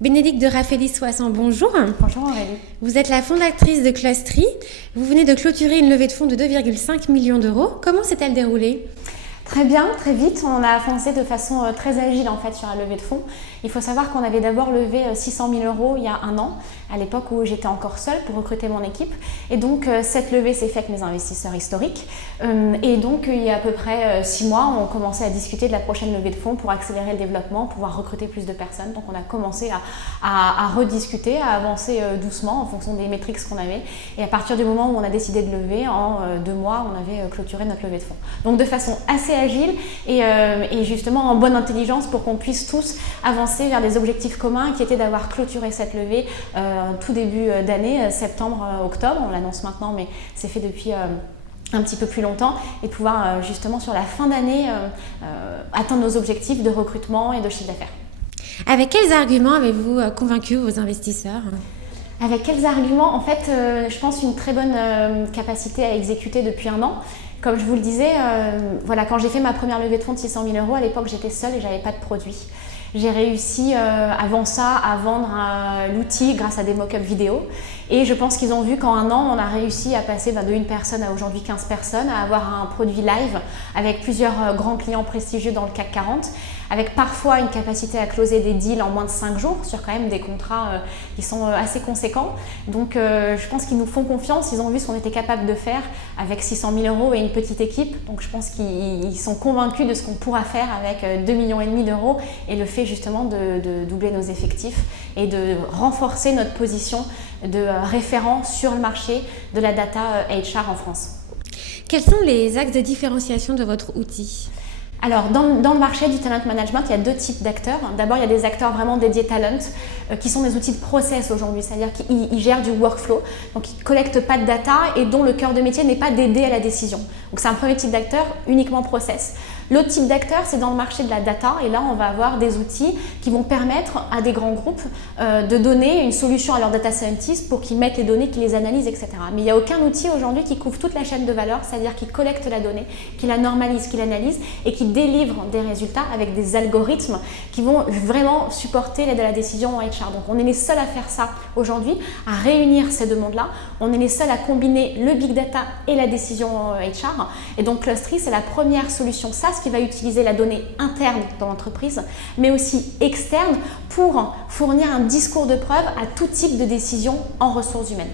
Bénédicte de Raffaellis-Soissons, bonjour. Bonjour Aurélie. Vous êtes la fondatrice de Clustry. Vous venez de clôturer une levée de fonds de 2,5 millions d'euros. Comment s'est-elle déroulée ? Très bien, très vite. On a avancé de façon très agile en fait sur la levée de fonds. Il faut savoir qu'on avait d'abord levé 600 000 euros il y a un an, à l'époque où j'étais encore seule pour recruter mon équipe. Et donc cette levée s'est faite avec mes investisseurs historiques. Et donc il y a à peu près 6 mois, on commençait à discuter de la prochaine levée de fonds pour accélérer le développement, pouvoir recruter plus de personnes. Donc on a commencé à rediscuter, à avancer doucement en fonction des métriques qu'on avait. Et à partir du moment où on a décidé de lever, en 2 mois, on avait clôturé notre levée de fonds. Donc de façon assez agile et justement en bonne intelligence pour qu'on puisse tous avancer vers des objectifs communs qui étaient d'avoir clôturé cette levée tout début d'année, septembre-octobre. On l'annonce maintenant, mais c'est fait depuis un petit peu plus longtemps, et pouvoir justement sur la fin d'année atteindre nos objectifs de recrutement et de chiffre d'affaires. Avec quels arguments avez-vous convaincu vos investisseurs ? Avec quels arguments ? En fait, je pense une très bonne capacité à exécuter depuis un an. Comme je vous le disais, voilà, quand j'ai fait ma première levée de fonds de 600 000 euros, à l'époque j'étais seule et j'avais pas de produit. J'ai réussi avant ça à vendre l'outil grâce à des mock-ups vidéo. Et je pense qu'ils ont vu qu'en un an, on a réussi à passer de 1 personne à aujourd'hui 15 personnes, à avoir un produit live avec plusieurs grands clients prestigieux dans le CAC 40, avec parfois une capacité à closer des deals en moins de 5 jours sur quand même des contrats qui sont assez conséquents. Donc je pense qu'ils nous font confiance, ils ont vu ce qu'on était capable de faire avec 600 000 euros et une petite équipe. Donc je pense qu'ils sont convaincus de ce qu'on pourra faire avec 2,5 millions d'euros et le fait justement de doubler nos effectifs et de renforcer notre position de référent sur le marché de la data HR en France. Quels sont les axes de différenciation de votre outil ? Alors, dans le marché du talent management, il y a 2 types d'acteurs. D'abord, il y a des acteurs vraiment dédiés talent, qui sont des outils de process aujourd'hui, c'est-à-dire qu'ils gèrent du workflow, donc ils ne collectent pas de data et dont le cœur de métier n'est pas d'aider à la décision. Donc c'est un premier type d'acteur, uniquement process. L'autre type d'acteur, c'est dans le marché de la data, et là on va avoir des outils qui vont permettre à des grands groupes de donner une solution à leurs data scientists pour qu'ils mettent les données, qu'ils les analysent, etc. Mais il n'y a aucun outil aujourd'hui qui couvre toute la chaîne de valeur, c'est-à-dire qui collecte la donnée, qui la normalise, qui l'analyse et qui délivre des résultats avec des algorithmes qui vont vraiment supporter l'aide à la décision en HR. Donc on est les seuls à faire ça aujourd'hui, à réunir ces 2 mondes-là. On est les seuls à combiner le big data et la décision HR. Et donc Clustry, c'est la première solution SaaS qui va utiliser la donnée interne dans l'entreprise, mais aussi externe pour fournir un discours de preuve à tout type de décision en ressources humaines.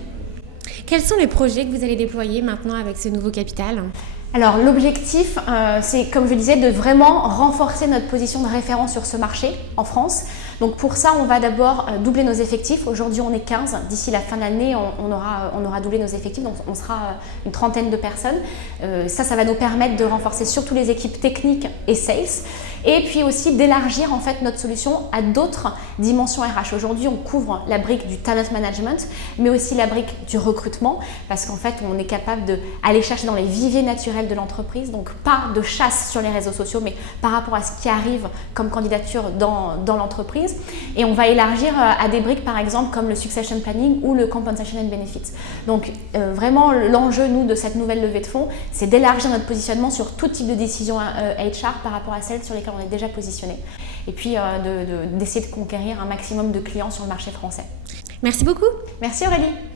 Quels sont les projets que vous allez déployer maintenant avec ce nouveau capital ? Alors l'objectif, c'est comme je le disais, de vraiment renforcer notre position de référence sur ce marché en France. Donc pour ça, on va d'abord doubler nos effectifs. Aujourd'hui, on est 15. D'ici la fin de l'année, on aura doublé nos effectifs. Donc on sera une trentaine de personnes. Ça va nous permettre de renforcer surtout les équipes techniques et sales. Et puis aussi d'élargir en fait notre solution à d'autres dimensions RH. Aujourd'hui, on couvre la brique du talent management, mais aussi la brique du recrutement, parce qu'en fait, on est capable d'aller chercher dans les viviers naturels de l'entreprise, donc pas de chasse sur les réseaux sociaux, mais par rapport à ce qui arrive comme candidature dans l'entreprise. Et on va élargir à des briques, par exemple, comme le succession planning ou le compensation and benefits. Donc vraiment, l'enjeu, nous, de cette nouvelle levée de fonds, c'est d'élargir notre positionnement sur tout type de décision HR par rapport à celles sur lesquelles on est déjà positionné. Et puis d'essayer de conquérir un maximum de clients sur le marché français. Merci beaucoup. Merci Aurélie.